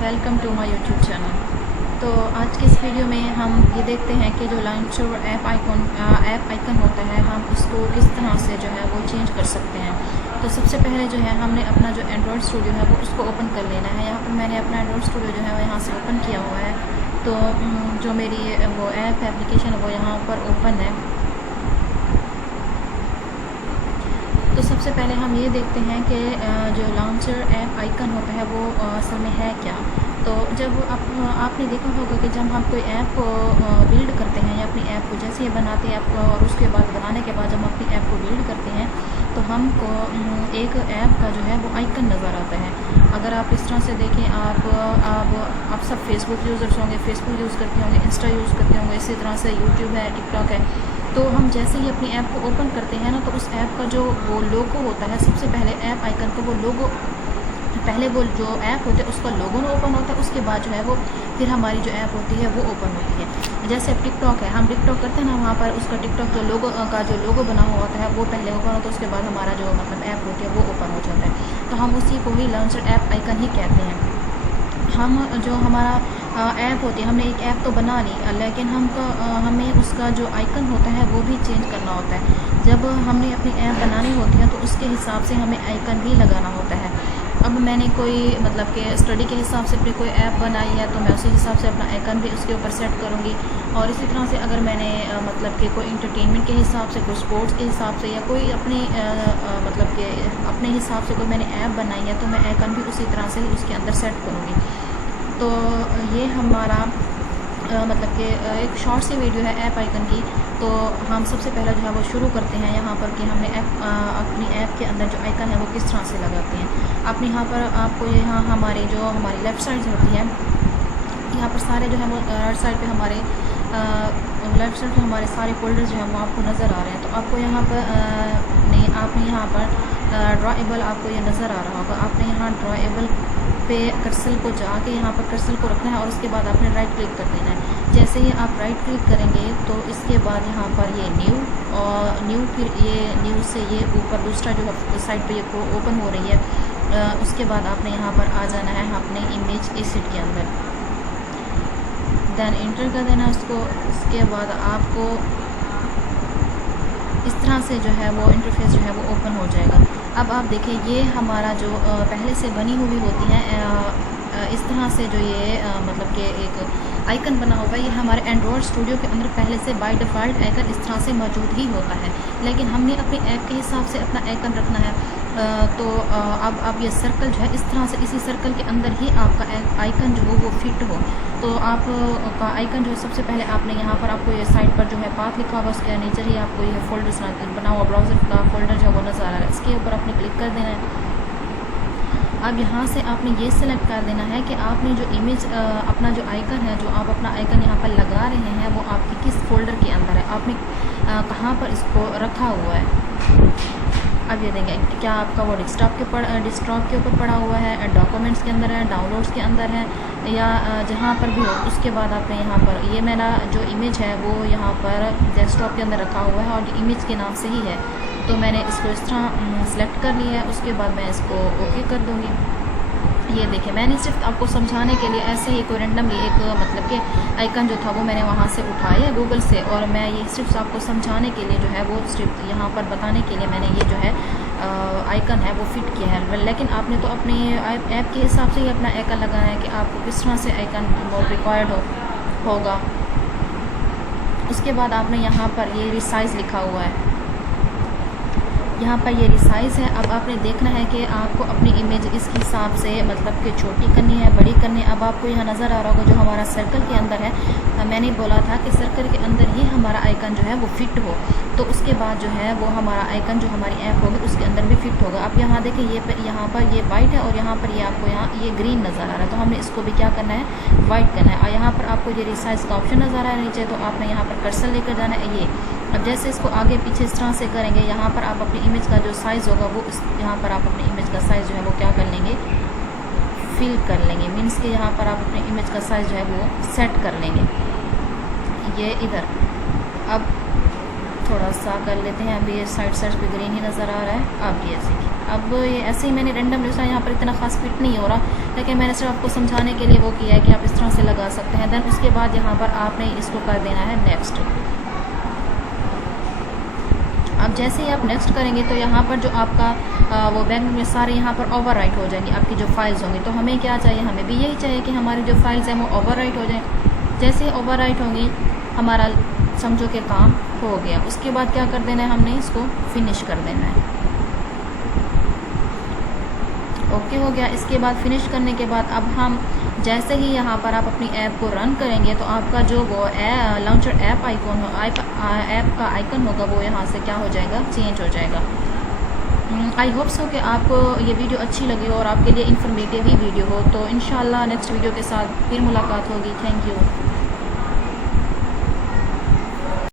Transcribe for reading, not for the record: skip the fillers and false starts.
Welcome to my YouTube channel. तो आज की इस वीडियो में हम ये देखते हैं कि जो लॉन्चर ऐप आइकन होता है हम उसको किस तरह से जो है वो चेंज कर सकते हैं। तो सबसे पहले जो है हमने अपना जो एंड्रॉयड स्टूडियो है वो उसको ओपन कर लेना है। यहाँ पर मैंने अपना एंड्रॉयड स्टूडियो जो है वो यहाँ से ओपन किया हुआ है। तो जो मेरी वो ऐप एप्लीकेशन है वो यहाँ पर ओपन है। तो सबसे पहले हम ये देखते हैं कि जो लॉन्चर ऐप आइकन होता है वो असल में है क्या। तो जब आपने देखा होगा कि जब हम कोई ऐप को बिल्ड करते हैं या अपनी ऐप को जैसे ये बनाते हैं ऐप और उसके बाद बनाने के बाद जब हम अपनी ऐप को बिल्ड करते हैं तो हमको एक ऐप का जो है वो आइकन नज़र आता है। अगर आप इस तरह से देखें, आप सब फेसबुक यूज़र्स होंगे, फेसबुक यूज़ करते होंगे, इंस्टा यूज़ करते होंगे, इसी तरह से यूट्यूब है, टिकटॉक है। तो हम जैसे ही अपनी ऐप को ओपन करते हैं ना तो उस ऐप का जो वो लोगो होता है, सबसे पहले ऐप आइकन का वो लोगो, पहले वो जो ऐप होता है उसका लोगो ओपन होता है, उसके बाद जो है वो फिर हमारी जो ऐप होती है वो ओपन होती है। जैसे अब टिकटॉक है, हम टिकटॉक करते हैं ना, वहाँ पर उसका टिकटॉक जो लोगो का जो लोगो बना हुआ होता है वो पहले ओपन होता है, उसके बाद हमारा जो मतलब ऐप होती है वो ओपन हो जाता है। तो हम उसी को ही लॉन्चर ऐप आइकन ही कहते हैं। हम जो हमारा ऐप होती है, हमने एक ऐप तो बना ली, लेकिन हमें उसका जो आइकन होता है वो भी चेंज करना होता है। जब हमने अपनी ऐप बनानी होती है तो उसके हिसाब से हमें आइकन भी लगाना होता है। अब मैंने कोई मतलब कि स्टडी के हिसाब से अपनी कोई ऐप बनाई है तो मैं उसी हिसाब से अपना आइकन भी उसके ऊपर सेट करूँगी। और इसी तरह से अगर मैंने मतलब कि कोई इंटरटेनमेंट के हिसाब से, कोई स्पोर्ट्स के हिसाब से या कोई अपनी मतलब कि अपने हिसाब से कोई मैंने ऐप बनाई है तो मैं आइकन भी उसी तरह से ही उसके अंदर सेट करूँगी। तो ये हमारा मतलब कि एक शॉर्ट सी वीडियो है ऐप आइकन की। तो हम सबसे पहले जो है वो शुरू करते हैं यहाँ पर कि हमने अपनी ऐप के अंदर जो आइकन है वो किस तरह से लगाते हैं। आप यहाँ पर आपको यहाँ हमारी लेफ़्ट साइड होती है, यहाँ पर सारे जो है वो राइट साइड पे हमारे लेफ़्ट साइड पे हमारे सारे फोल्डर जो हैं वो आपको नज़र आ रहे हैं। तो आपको यहाँ पर आपने यहाँ पर ड्रॉएबल आपको ये नज़र आ रहा होगा। आपने यहाँ ड्रॉएबल पे कर्सर को जाके यहाँ पर कर्सर को रखना है और उसके बाद आपने राइट क्लिक कर देना है। जैसे ही आप राइट क्लिक करेंगे तो इसके बाद यहाँ पर ये न्यू फिर ये न्यू से ये ऊपर दूसरा जो है साइड पे ये ओपन हो रही है। उसके बाद आपने यहाँ पर आ जाना है अपने इमेज एसिड के अंदर, देन इंटर कर देना उसको। उसके बाद आपको इस तरह से जो है वो इंटरफेस जो है वो ओपन हो जाएगा। अब आप देखें ये हमारा जो पहले से बनी हुई होती है इस तरह से जो ये मतलब कि एक आइकन बना होगा, ये हमारे एंड्रॉयड स्टूडियो के अंदर पहले से बाय डिफ़ॉल्ट आइकन इस तरह से मौजूद ही होता है। लेकिन हमने अपनी ऐप के हिसाब से अपना आइकन रखना है। तो अब ये सर्कल जो है इस तरह से, इसी सर्कल के अंदर ही आपका आइकन जो हो वो फिट हो। तो आपका आइकन जो है सबसे पहले आपने यहाँ पर आपको ये साइड पर जो है पाथ लिखा हुआ उसके नीचे ही आपको ये फोल्डर बना हुआ ब्राउज़र का फोल्डर जो है वो नज़र आ रहा है, इसके ऊपर आपने क्लिक कर देना है। अब यहाँ से आपने ये सिलेक्ट कर देना है कि आपने जो इमेज अपना जो आइकन है, जो आप अपना आइकन यहाँ पर लगा रहे हैं वो आपकी किस फोल्डर के अंदर है, आपने कहाँ पर इसको रखा हुआ है। अब ये देंगे क्या आपका वो डेस्कटॉप के ऊपर पड़ा हुआ है, डॉक्यूमेंट्स के अंदर है, डाउनलोड्स के अंदर है, या जहाँ पर भी हो। उसके बाद आपने यहाँ पर ये मेरा जो इमेज है वो यहाँ पर डेस्कटॉप के अंदर रखा हुआ है और इमेज के नाम से ही है। तो मैंने इसको इस तरह सेलेक्ट कर लिया है। उसके बाद मैं इसको ओके कर दूँगी। ये देखिए मैंने सिर्फ आपको समझाने के लिए ऐसे ही कोई रैंडमली एक मतलब कि आइकन जो था वो मैंने वहाँ से उठाया गूगल से, और मैं ये सिर्फ आपको समझाने के लिए जो है वो सिर्फ यहाँ पर बताने के लिए मैंने ये जो है आइकन है वो फिट किया है। लेकिन आपने तो अपने ऐप के हिसाब से ही अपना आइकन लगाना है कि आपको किस तरह से आइकन वो रिक्वायर्ड होगा। उसके बाद आपने यहाँ पर ये रिसाइज़ लिखा हुआ है, यहाँ पर ये रिसाइज़ है। अब आपने देखना है कि आपको अपनी इमेज इस हिसाब से मतलब कि छोटी करनी है, बड़ी करनी है। अब आपको यहाँ नज़र आ रहा होगा जो हमारा सर्कल के अंदर है, मैंने बोला था कि सर्कल के अंदर ही हमारा आइकन जो है वो फिट हो। तो उसके बाद जो है वो हमारा आइकन जो हमारी ऐप होगी उसके अंदर भी फिट होगा। अब यहाँ देखें यहाँ पर ये वाइट है और यहाँ पर ये आपको यहाँ ये ग्रीन नज़र आ रहा है। तो हमने इसको भी क्या करना है, वाइट करना है। और यहाँ पर आपको ये रिसाइज़ का ऑप्शन नज़र आ रहा है नीचे, तो आपने यहाँ पर कर्सर लेकर जाना है ये। अब जैसे इसको आगे पीछे इस तरह से करेंगे, यहाँ पर आप अपनी इमेज का जो साइज़ होगा वो यहाँ पर आप अपनी इमेज का साइज़ जो है वो क्या कर लेंगे, फिल कर लेंगे। मीन्स कि यहाँ पर आप अपनी इमेज का साइज़ जो है वो सेट कर लेंगे। ये इधर अब थोड़ा सा कर लेते हैं। अभी ये साइड पे ग्रीन ही नज़र आ रहा है। अब ये ऐसे अब ये ऐसे ही मैंने रेंडम लिखा, यहाँ पर इतना खास फिट नहीं हो रहा, लेकिन मैंने सिर्फ आपको समझाने के लिए वो किया है कि आप इस तरह से लगा सकते हैं। देन उसके बाद यहाँ पर आपने इसको कर देना है नेक्स्ट। अब जैसे ही आप नेक्स्ट करेंगे तो यहाँ पर जो आपका वो बैकग्राउंड में सारे यहाँ पर ओवरराइट हो जाएंगी आपकी जो फाइल्स होंगी। तो हमें क्या चाहिए, हमें भी यही चाहिए कि हमारी जो फाइल्स हैं वो ओवरराइट हो जाए। जैसे ही ओवरराइट होंगी हमारा समझो कि काम हो गया। उसके बाद क्या कर देना है, हमने इसको फिनिश कर देना है। ओके हो गया। इसके बाद फिनिश करने के बाद अब हम जैसे ही यहाँ पर आप अपनी ऐप को रन करेंगे तो आपका जो वो लॉन्चर ऐप आइकॉन ऐप का आइकन होगा वो यहाँ से क्या हो जाएगा, चेंज हो जाएगा। आई होप सो कि आपको ये वीडियो अच्छी लगी हो और आपके लिए इन्फॉर्मेटिव ही वीडियो हो। तो इंशाल्लाह नेक्स्ट वीडियो के साथ फिर मुलाकात होगी। Thank you.